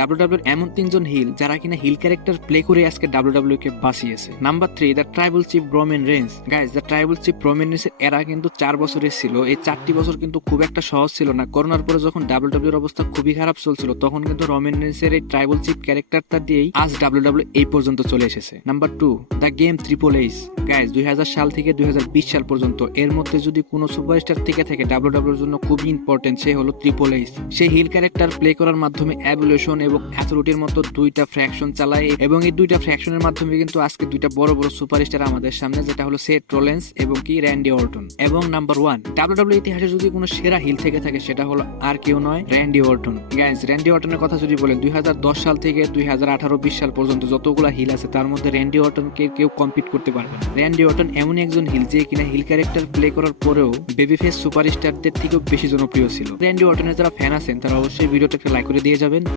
ডাব্লিউডাব্লিউর এমন তিনজন হিল যারা কিনা হিল ক্যারেক্টার প্লে করে আজকে ডাব্লিউডাব্লিউ কে বাঁচিয়েছে। Number 3, the tribal chief Roman Reigns. Guys, the tribal chief Roman রেন্সের এরা কিন্তু 4 বছরের ছিল। এই 4টি বছর কিন্তু খুব একটা সহজ ছিল না। করোনার পরে যখন ডাব্লিউডাব্লিউর অবস্থা খুবই খারাপ চলছিল, তখন কিন্তু রোমান রেন্সের এই ট্রাইবাল চিফ ক্যারেক্টারটা দিয়েই আজ ডাব্লিউডাব্লিউ এই পর্যন্ত চলে এসেছে। Number 2, the game triple H. Guys, 2000 সাল থেকে 2020 সাল পর্যন্ত এর মধ্যে যদি কোনো সুপারস্টার থেকে থাকে ডাব্লিউডাব্লিউর জন্য খুবই ইম্পর্টেন্ট, সে হলো ট্রিপল এইচ। সে হিল ক্যারেক্টার প্লে করার মাধ্যমে অ্যাভলিউশন এবং অ্যাথরিটির মতো দুইটা ফ্র্যাকশন চালায়, এবং এই দুইটা ফ্র্যাকশনের মাধ্যমে কিন্তু আজকে দুইটা বড় বড় সুপারস্টার আমাদের সামনে, যেটা হলো সেথ রোলিন্স এবং কি র্যান্ডি অর্টন। এবং নাম্বার 1, ডাব্লিউডাব্লিউ ইতিহাসে যদি কোনো সেরা হিল থেকে থাকে সেটা হলো আর কেউ নয়, র্যান্ডি অর্টন। গাইস, র্যান্ডি অর্টনের কথা যদি বলেন, 2010 সাল থেকে 2018-20 সাল পর্যন্ত যতগুলা হিল আছে তার মধ্যে র্যান্ডি অর্টনকে কেউ কম্পিট করতে পারবে না। র্যান্ডি অর্টন এমন একজন হিল যে কিনা হিল ক্যারেক্টার প্লে করার পরেও বেবিফেস সুপারস্টারদের থেকেও বেশি জনপ্রিয় ছিল। র্যান্ডি অর্টনের যারা ফ্যান আছেন তারা অবশ্যই ভিডিওটাকে লাইক করে দিয়ে যাবেন।